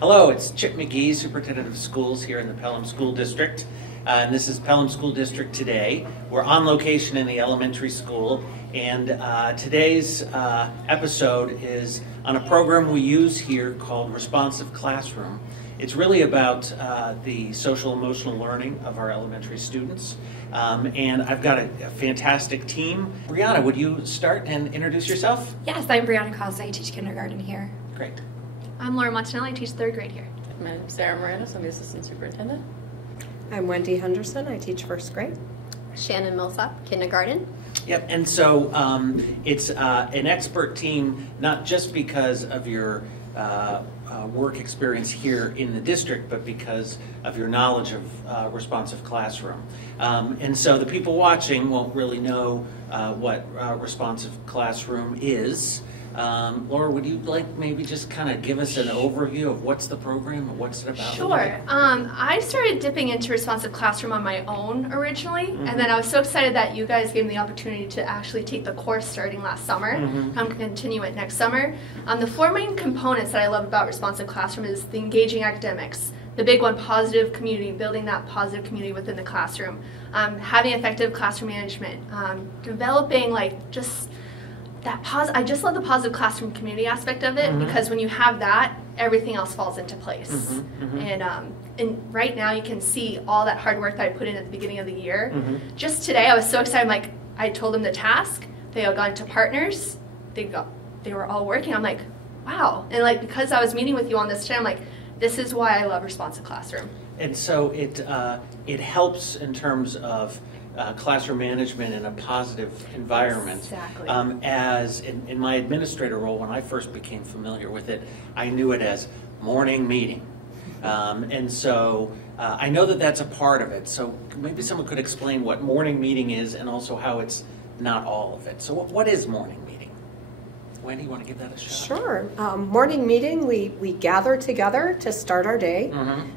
Hello, it's Chip McGee, Superintendent of Schools here in the Pelham School District. And this is Pelham School District Today. We're on location in the elementary school, and today's episode is on a program we use here called Responsive Classroom. It's really about the social emotional learning of our elementary students. And I've got a fantastic team. Brianna, would you start and introduce yourself? Yes, I'm Brianna Costa. I teach kindergarten here. Great. I'm Laura Montanelli. I teach third grade here. My name's Sarah Moranis. I'm the assistant superintendent. I'm Wendy Henderson. I teach first grade. Shannon Millsap, kindergarten. Yep, and so it's an expert team, not just because of your work experience here in the district, but because of your knowledge of Responsive Classroom. And so the people watching won't really know what Responsive Classroom is. Laura, would you like maybe just kind of give us an overview of what's the program and what's it about? Sure. I started dipping into Responsive Classroom on my own originally, and then I was so excited that you guys gave me the opportunity to actually take the course starting last summer. I'm going to continue it next summer. The four main components that I love about Responsive Classroom is the engaging academics, the big one, positive community, building that positive community within the classroom, having effective classroom management, developing I just love the positive classroom community aspect of it, because when you have that, everything else falls into place. And right now you can see all that hard work that I put in at the beginning of the year. Just today I was so excited. I told them the task. They all got into partners. They were all working. I'm like, wow. And because I was meeting with you on this today, I'm like, this is why I love Responsive Classroom. And so it helps in terms of classroom management in a positive environment. Exactly. As in my administrator role, when I first became familiar with it, I knew it as morning meeting. And so I know that that's a part of it. So maybe someone could explain what morning meeting is and also how it's not all of it. So what is morning meeting? Wendy, you want to give that a shot? Sure. Morning meeting, we gather together to start our day.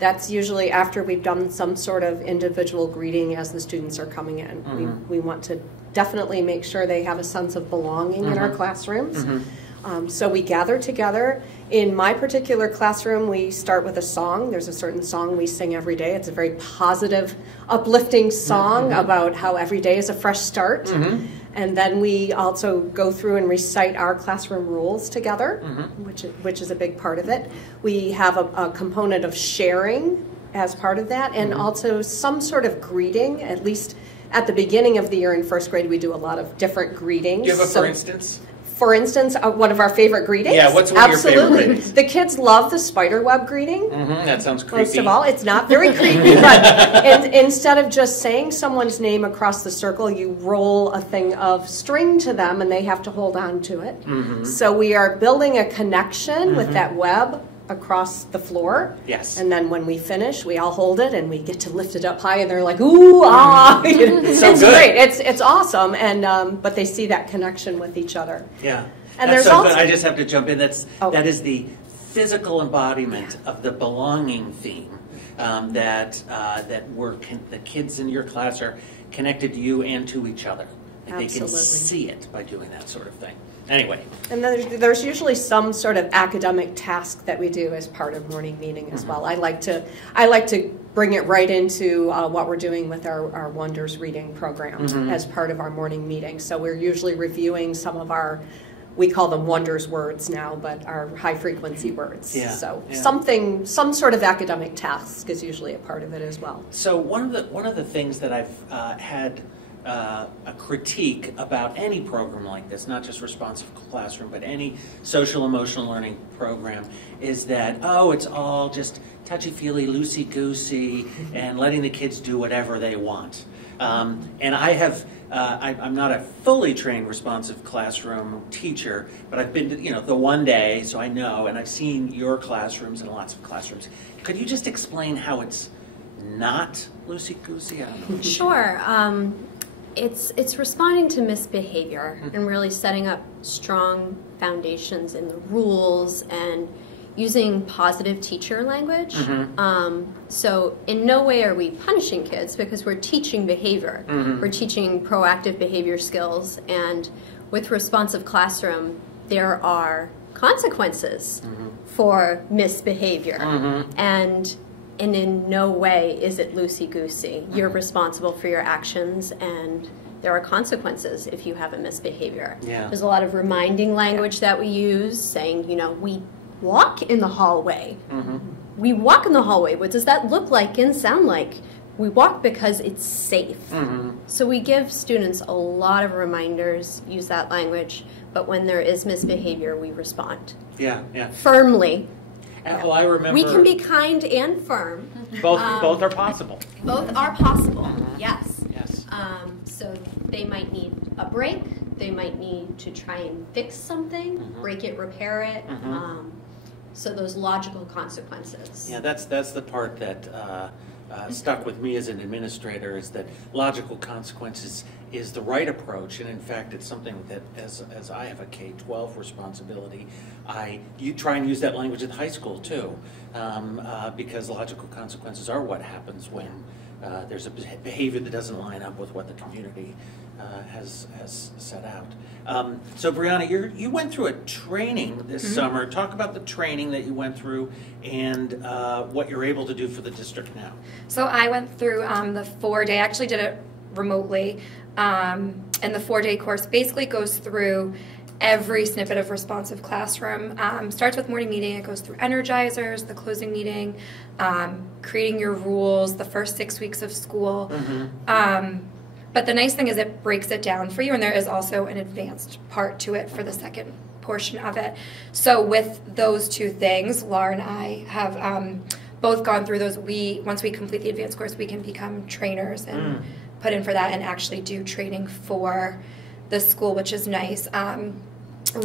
That's usually after we've done some sort of individual greeting as the students are coming in. We want to definitely make sure they have a sense of belonging in our classrooms. So we gather together. In my particular classroom, we start with a song. There's a certain song we sing every day. It's a very positive, uplifting song about how every day is a fresh start. And then we also go through and recite our classroom rules together, which is a big part of it. We have a component of sharing as part of that, and also some sort of greeting. At least at the beginning of the year in first grade, we do a lot of different greetings. Do you have a for instance? For instance, one of our favorite greetings. Yeah, what's one of your favorite greetings? The kids love the spider web greeting. That sounds creepy. Most of all, it's not very creepy, but instead of just saying someone's name across the circle, you roll a thing of string to them and they have to hold on to it. So we are building a connection with that web across the floor. Yes. And then when we finish, we all hold it and we get to lift it up high and they're like, ooh, ah. It's great. It's awesome. And but they see that connection with each other. Yeah. And that's there's also, good. I just have to jump in. That is the physical embodiment of the belonging theme that the kids in your class are connected to you and to each other. They can see it by doing that sort of thing. Anyway. And then there's usually some sort of academic task that we do as part of morning meeting as well. I like to bring it right into what we're doing with our Wonders reading program as part of our morning meeting. So we're usually reviewing some of we call them Wonders words now, but our high frequency words. Yeah, so yeah. some sort of academic task is usually a part of it as well. So one of the things that I've had a critique about any program like this, not just Responsive Classroom, but any social emotional learning program, is that, it's all just touchy-feely, loosey-goosey, and letting the kids do whatever they want. And I'm not a fully trained Responsive Classroom teacher, but I've been to, the one day, so I know, and I've seen your classrooms and lots of classrooms. Could you just explain how it's not loosey-goosey? I don't know. Sure. It's responding to misbehavior and really setting up strong foundations in the rules and using positive teacher language. So in no way are we punishing kids because we're teaching behavior. We're teaching proactive behavior skills, and with Responsive Classroom there are consequences for misbehavior. And in no way is it loosey-goosey. You're responsible for your actions, and there are consequences if you have a misbehavior. Yeah. There's a lot of reminding language that we use, saying, we walk in the hallway. We walk in the hallway. What does that look like and sound like? We walk because it's safe. So we give students a lot of reminders, use that language, but when there is misbehavior, we respond. Yeah. Firmly. Well, I remember... We can be kind and firm. Both are possible. Both are possible, yes. Yes. So they might need a break. They might need to try and fix something, break it, repair it. So those logical consequences. Yeah, that's the part that stuck with me as an administrator, is that logical consequences is the right approach, and in fact it's something that as I have a K-12 responsibility, you try and use that language at high school too, because logical consequences are what happens when there's a behavior that doesn't line up with what the community has set out. So Brianna, you went through a training this summer. Talk about the training that you went through and what you're able to do for the district now. So I went through the 4-day, I actually did it remotely, and the 4-day course basically goes through every snippet of responsive classroom. Starts with morning meeting, it goes through energizers, the closing meeting, creating your rules, the first 6 weeks of school. But the nice thing is it breaks it down for you, and there is also an advanced part to it for the second portion of it. So with those two things, Laura and I have both gone through those. Once we complete the advanced course, we can become trainers and put in for that and actually do training for the school, which is nice.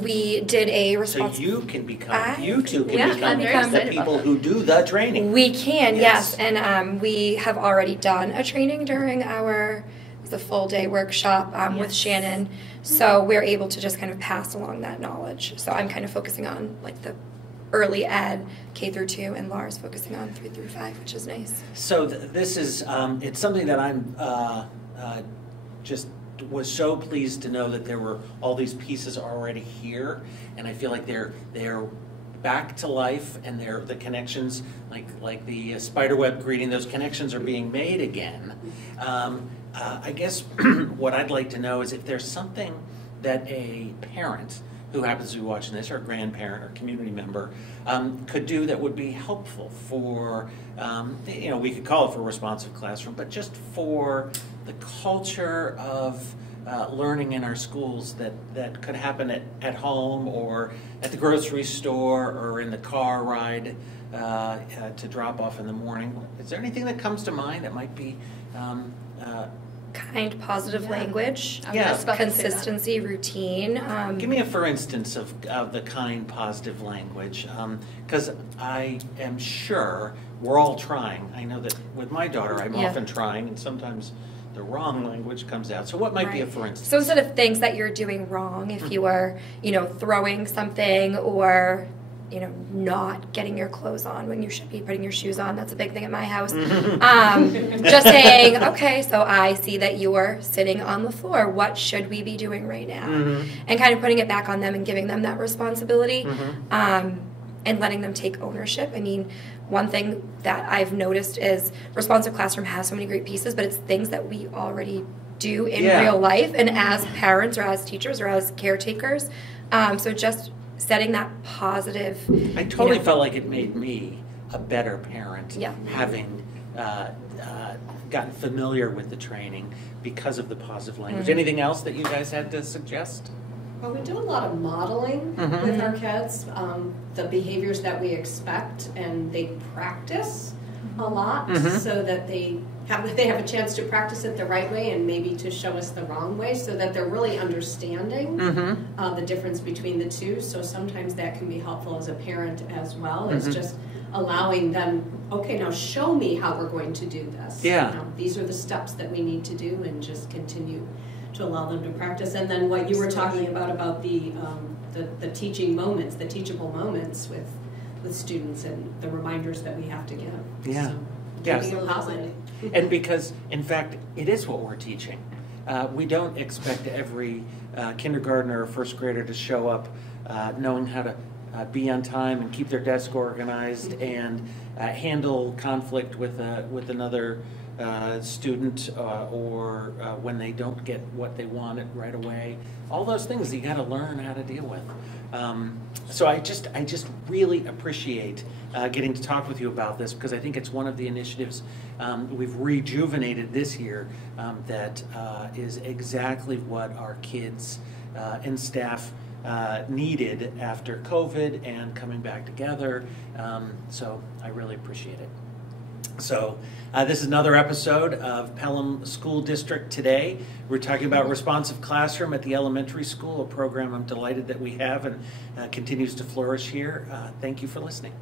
We did a response. So you two can become become the people who do the training. We can, yes. And we have already done a training during the full day workshop with Shannon. So we're able to just kind of pass along that knowledge. So I'm kind of focusing on like the early ed, K through 2, and Laura's focusing on 3 through 5, which is nice. So this is, it's something that I'm just was so pleased to know that there were all these pieces already here, and I feel like they're back to life, and they're the connections, like the spiderweb greeting, those connections are being made again. I guess what I'd like to know is if there's something that a parent who happens to be watching this, or a grandparent or community member, could do that would be helpful for, we could call it for responsive classroom, but just for the culture of learning in our schools that could happen at home or at the grocery store or in the car ride to drop off in the morning. Is there anything that comes to mind that might be Kind, positive language, Yeah. consistency, routine. Give me a for instance of the kind, positive language, because I am sure we're all trying. I know that with my daughter, I'm often trying, and sometimes the wrong language comes out. So what might be a for instance? So instead of things that you're doing wrong, if you are, throwing something or not getting your clothes on when you should be putting your shoes on. That's a big thing at my house. Just saying, okay, so I see that you are sitting on the floor. What should we be doing right now? And kind of putting it back on them and giving them that responsibility and letting them take ownership. I mean, one thing that I've noticed is responsive classroom has so many great pieces, but it's things that we already do in real life and as parents or as teachers or as caretakers. So just setting that positive. I totally felt like it made me a better parent, having gotten familiar with the training because of the positive language. Anything else that you guys had to suggest? Well, we do a lot of modeling with our kids, the behaviors that we expect, and they practice a lot so that they have a chance to practice it the right way and maybe to show us the wrong way, so that they're really understanding the difference between the two. So sometimes that can be helpful as a parent as well. It's just allowing them, okay, now show me how we're going to do this. These are the steps that we need to do, and just continue to allow them to practice. And then what you were talking about the teaching moments, the teachable moments with students, and the reminders that we have to give. Yeah. So, Yes. keeping it positive. And because, in fact, it is what we're teaching. We don't expect every kindergartner or first grader to show up knowing how to be on time and keep their desk organized and handle conflict with another student or when they don't get what they wanted right away. All those things you got to learn how to deal with. So I just really appreciate getting to talk with you about this, because I think it's one of the initiatives we've rejuvenated this year that is exactly what our kids and staff needed after COVID and coming back together. So I really appreciate it. So this is another episode of Pelham School District Today. We're talking about responsive classroom at the elementary school, a program I'm delighted that we have and continues to flourish here. Thank you for listening.